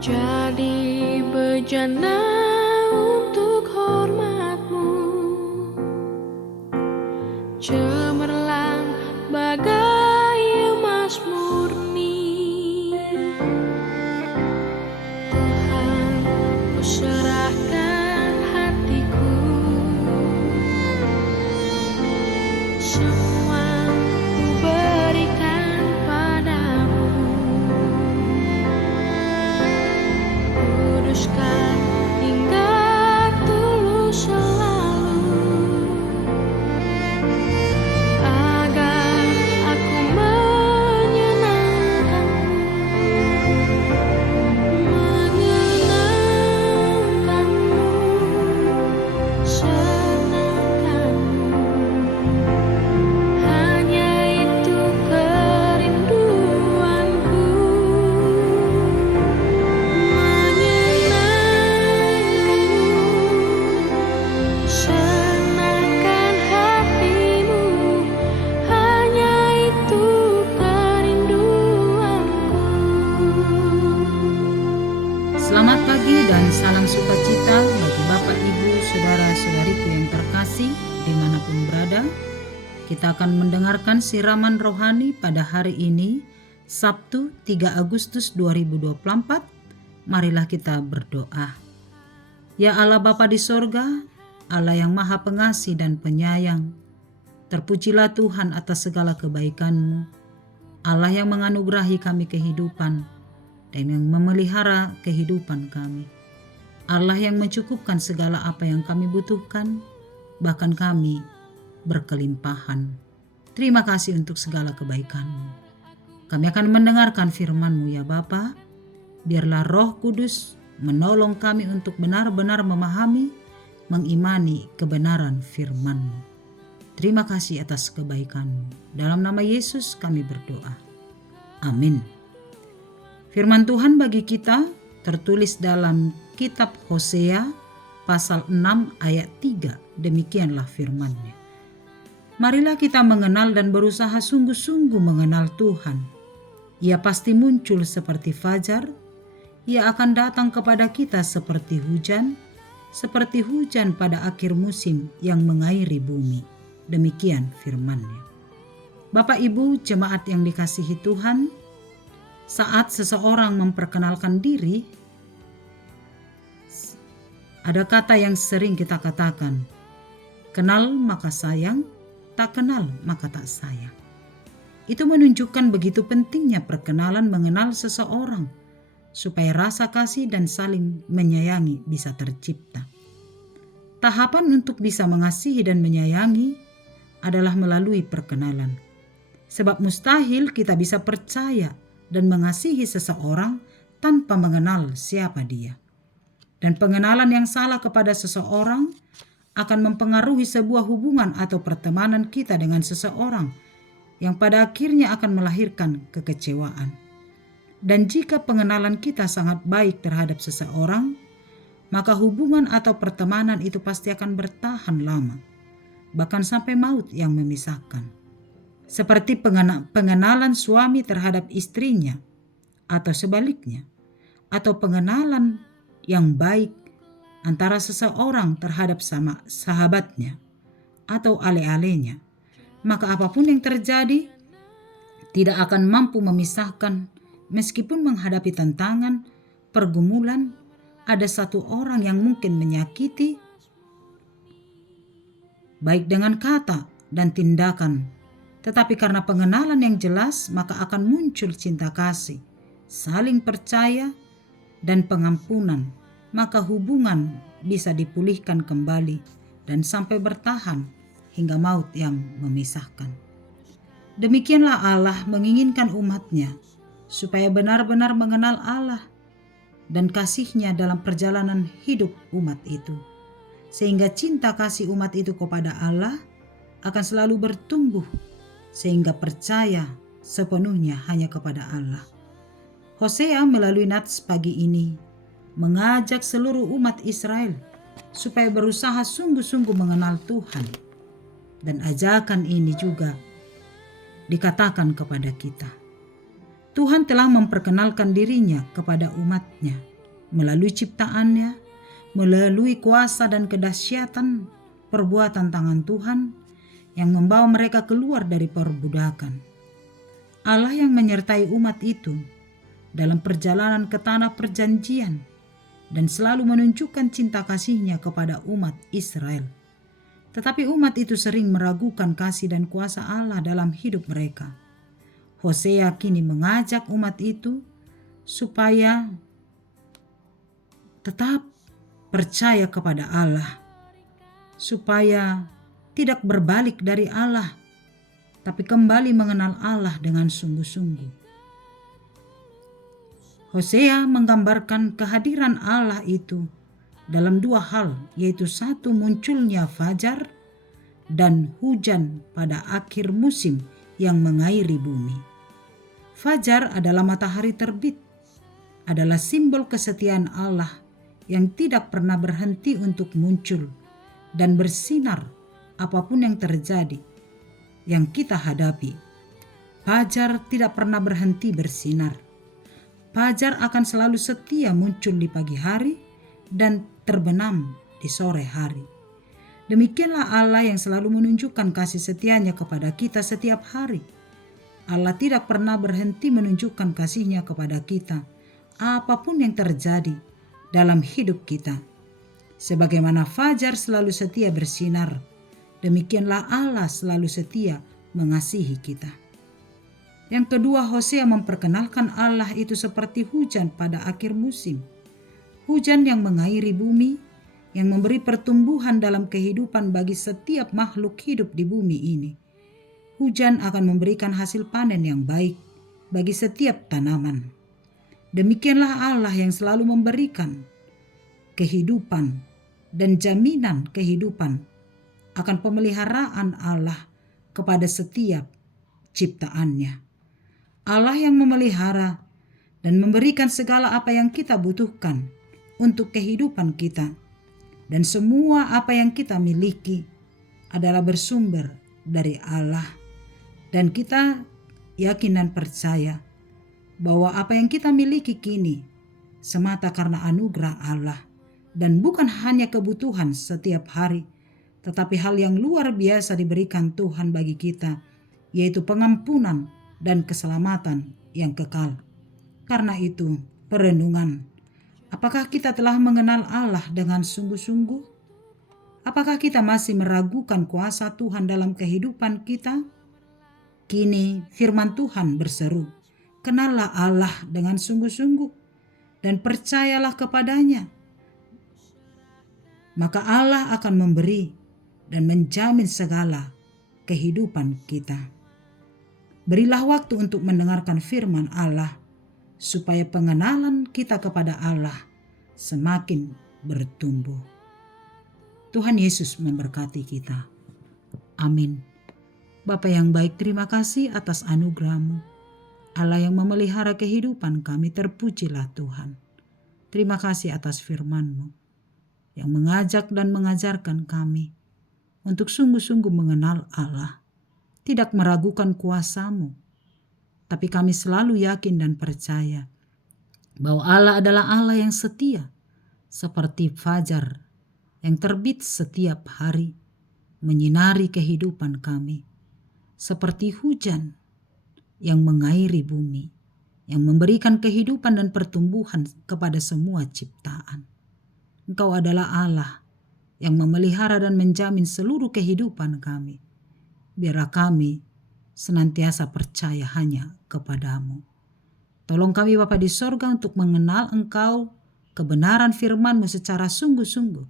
Jadi bejana untuk hormatmu, cemerlang bagai emas murni. Tuhan, ku serahkan hatiku, semua ku berikan padamu. Kuduskan hingga tulus selalu, agar aku menyenangkanmu, senangkanmu. Hanya itu kerinduanku, senangkan hatimu. Hanya itu kerinduanku. Selamat pagi dan salam sukacita bagi Bapak, Ibu, Saudara-saudariku yang terkasih dimanapun berada. Kita akan mendengarkan siraman rohani pada hari ini, Sabtu 3 Agustus 2024. Marilah kita berdoa. Ya Allah Bapa di sorga, Allah yang maha pengasih dan penyayang, terpujilah Tuhan atas segala kebaikan-Mu, Allah yang menganugerahi kami kehidupan dan yang memelihara kehidupan kami. Allah yang mencukupkan segala apa yang kami butuhkan, bahkan kami berkelimpahan. Terima kasih untuk segala kebaikan-Mu. Kami akan mendengarkan firman-Mu ya Bapa. Biarlah Roh Kudus menolong kami untuk benar-benar memahami, mengimani kebenaran firman-Mu. Terima kasih atas kebaikan-Mu. Dalam nama Yesus kami berdoa. Amin. Firman Tuhan bagi kita tertulis dalam kitab Hosea pasal 6 ayat 3. Demikianlah firman-Nya. Marilah kita mengenal dan berusaha sungguh-sungguh mengenal Tuhan. Ia pasti muncul seperti fajar. Ia akan datang kepada kita seperti hujan pada akhir musim yang mengairi bumi. Demikian firman-Nya. Bapak Ibu jemaat yang dikasihi Tuhan, saat seseorang memperkenalkan diri, ada kata yang sering kita katakan, kenal maka sayang, tak kenal maka tak sayang. Itu menunjukkan begitu pentingnya perkenalan mengenal seseorang, supaya rasa kasih dan saling menyayangi bisa tercipta. Tahapan untuk bisa mengasihi dan menyayangi adalah melalui perkenalan. Sebab mustahil kita bisa percaya dan mengasihi seseorang tanpa mengenal siapa dia. Dan pengenalan yang salah kepada seseorang akan mempengaruhi sebuah hubungan atau pertemanan kita dengan seseorang yang pada akhirnya akan melahirkan kekecewaan. Dan jika pengenalan kita sangat baik terhadap seseorang, maka hubungan atau pertemanan itu pasti akan bertahan lama, bahkan sampai maut yang memisahkan. Seperti pengenalan suami terhadap istrinya, atau sebaliknya, atau pengenalan yang baik antara seseorang terhadap sama sahabatnya atau ale-alenya, maka apapun yang terjadi tidak akan mampu memisahkan. Meskipun menghadapi tantangan, pergumulan, ada satu orang yang mungkin menyakiti, baik dengan kata dan tindakan. Tetapi karena pengenalan yang jelas, maka akan muncul cinta kasih, saling percaya, dan pengampunan. Maka hubungan bisa dipulihkan kembali dan sampai bertahan hingga maut yang memisahkan. Demikianlah Allah menginginkan umat-Nya supaya benar-benar mengenal Allah dan kasih-Nya dalam perjalanan hidup umat itu. Sehingga cinta kasih umat itu kepada Allah akan selalu bertumbuh, sehingga percaya sepenuhnya hanya kepada Allah. Hosea melalui nats pagi ini mengajak seluruh umat Israel supaya berusaha sungguh-sungguh mengenal Tuhan. Dan ajakan ini juga dikatakan kepada kita. Tuhan telah memperkenalkan dirinya kepada umat-Nya melalui ciptaannya, melalui kuasa dan kedahsyatan perbuatan tangan Tuhan yang membawa mereka keluar dari perbudakan. Allah yang menyertai umat itu dalam perjalanan ke tanah perjanjian dan selalu menunjukkan cinta kasih-Nya kepada umat Israel. Tetapi umat itu sering meragukan kasih dan kuasa Allah dalam hidup mereka. Hosea kini mengajak umat itu supaya tetap percaya kepada Allah, supaya tidak berbalik dari Allah, tapi kembali mengenal Allah dengan sungguh-sungguh. Hosea menggambarkan kehadiran Allah itu dalam dua hal, yaitu satu, munculnya fajar dan hujan pada akhir musim yang mengairi bumi. Fajar adalah matahari terbit, adalah simbol kesetiaan Allah yang tidak pernah berhenti untuk muncul dan bersinar apapun yang terjadi, yang kita hadapi. Fajar tidak pernah berhenti bersinar. Fajar akan selalu setia muncul di pagi hari dan terbenam di sore hari. Demikianlah Allah yang selalu menunjukkan kasih setianya kepada kita setiap hari. Allah tidak pernah berhenti menunjukkan kasih-Nya kepada kita, apapun yang terjadi dalam hidup kita. Sebagaimana fajar selalu setia bersinar, demikianlah Allah selalu setia mengasihi kita. Yang kedua, Hosea memperkenalkan Allah itu seperti hujan pada akhir musim. Hujan yang mengairi bumi, yang memberi pertumbuhan dalam kehidupan bagi setiap makhluk hidup di bumi ini. Hujan akan memberikan hasil panen yang baik bagi setiap tanaman. Demikianlah Allah yang selalu memberikan kehidupan dan jaminan kehidupan akan pemeliharaan Allah kepada setiap ciptaannya. Allah yang memelihara dan memberikan segala apa yang kita butuhkan untuk kehidupan kita, dan semua apa yang kita miliki adalah bersumber dari Allah. Dan kita yakin dan percaya bahwa apa yang kita miliki kini semata karena anugerah Allah, dan bukan hanya kebutuhan setiap hari, tetapi hal yang luar biasa diberikan Tuhan bagi kita, yaitu pengampunan dan keselamatan yang kekal. Karena itu, perenungan, apakah kita telah mengenal Allah dengan sungguh-sungguh? Apakah kita masih meragukan kuasa Tuhan dalam kehidupan kita? Kini firman Tuhan berseru, kenallah Allah dengan sungguh-sungguh dan percayalah kepadanya. Maka Allah akan memberi dan menjamin segala kehidupan kita. Berilah waktu untuk mendengarkan firman Allah, supaya pengenalan kita kepada Allah semakin bertumbuh. Tuhan Yesus memberkati kita. Amin. Bapa yang baik, terima kasih atas anugerah-Mu. Allah yang memelihara kehidupan kami, terpujilah Tuhan. Terima kasih atas firman-Mu yang mengajak dan mengajarkan kami untuk sungguh-sungguh mengenal Allah, tidak meragukan kuasa-Mu, tapi kami selalu yakin dan percaya bahwa Allah adalah Allah yang setia, seperti fajar yang terbit setiap hari, menyinari kehidupan kami, seperti hujan yang mengairi bumi, yang memberikan kehidupan dan pertumbuhan kepada semua ciptaan. Engkau adalah Allah yang memelihara dan menjamin seluruh kehidupan kami. Biarlah kami senantiasa percaya hanya kepadamu. Tolong kami Bapa di sorga untuk mengenal Engkau, kebenaran firman-Mu secara sungguh-sungguh,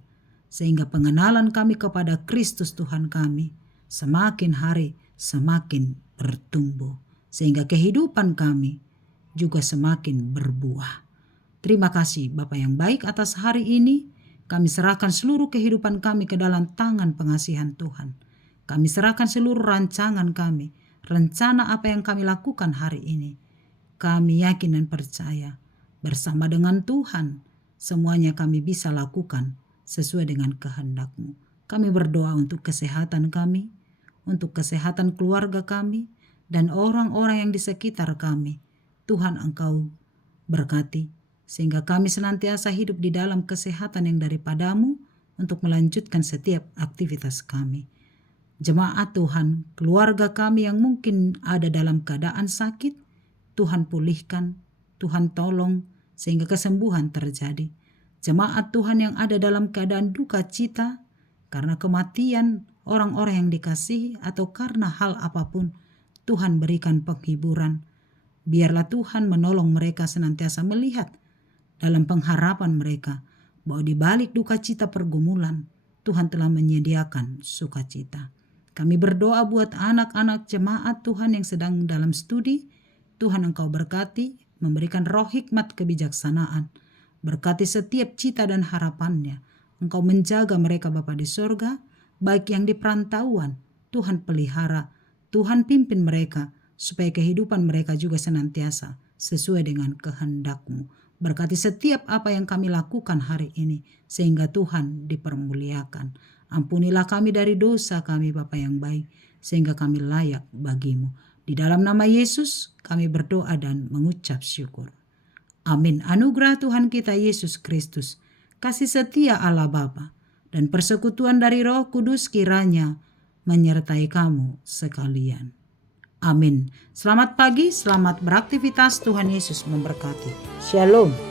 sehingga pengenalan kami kepada Kristus Tuhan kami semakin hari semakin bertumbuh, sehingga kehidupan kami juga semakin berbuah. Terima kasih Bapa yang baik atas hari ini. Kami serahkan seluruh kehidupan kami ke dalam tangan pengasihan Tuhan. Kami serahkan seluruh rancangan kami, rencana apa yang kami lakukan hari ini. Kami yakin dan percaya bersama dengan Tuhan, semuanya kami bisa lakukan sesuai dengan kehendak-Mu. Kami berdoa untuk kesehatan kami, untuk kesehatan keluarga kami, dan orang-orang yang di sekitar kami. Tuhan Engkau berkati sehingga kami senantiasa hidup di dalam kesehatan yang daripadamu untuk melanjutkan setiap aktivitas kami. Jemaat Tuhan, keluarga kami yang mungkin ada dalam keadaan sakit, Tuhan pulihkan, Tuhan tolong sehingga kesembuhan terjadi. Jemaat Tuhan yang ada dalam keadaan duka cita karena kematian orang-orang yang dikasihi atau karena hal apapun, Tuhan berikan penghiburan. Biarlah Tuhan menolong mereka senantiasa melihat dalam pengharapan mereka bahwa di balik duka cita pergumulan, Tuhan telah menyediakan sukacita. Kami berdoa buat anak-anak jemaat Tuhan yang sedang dalam studi. Tuhan Engkau berkati, memberikan roh hikmat kebijaksanaan. Berkati setiap cita dan harapannya. Engkau menjaga mereka Bapa di sorga, baik yang di perantauan. Tuhan pelihara, Tuhan pimpin mereka, supaya kehidupan mereka juga senantiasa sesuai dengan kehendak-Mu. Berkati setiap apa yang kami lakukan hari ini, sehingga Tuhan dipermuliakan. Ampunilah kami dari dosa kami Bapa yang baik, sehingga kami layak bagi-Mu. Di dalam nama Yesus kami berdoa dan mengucap syukur. Amin. Anugerah Tuhan kita Yesus Kristus, kasih setia Allah Bapa, dan persekutuan dari Roh Kudus kiranya menyertai kamu sekalian. Amin. Selamat pagi, selamat beraktivitas. Tuhan Yesus memberkati. Shalom.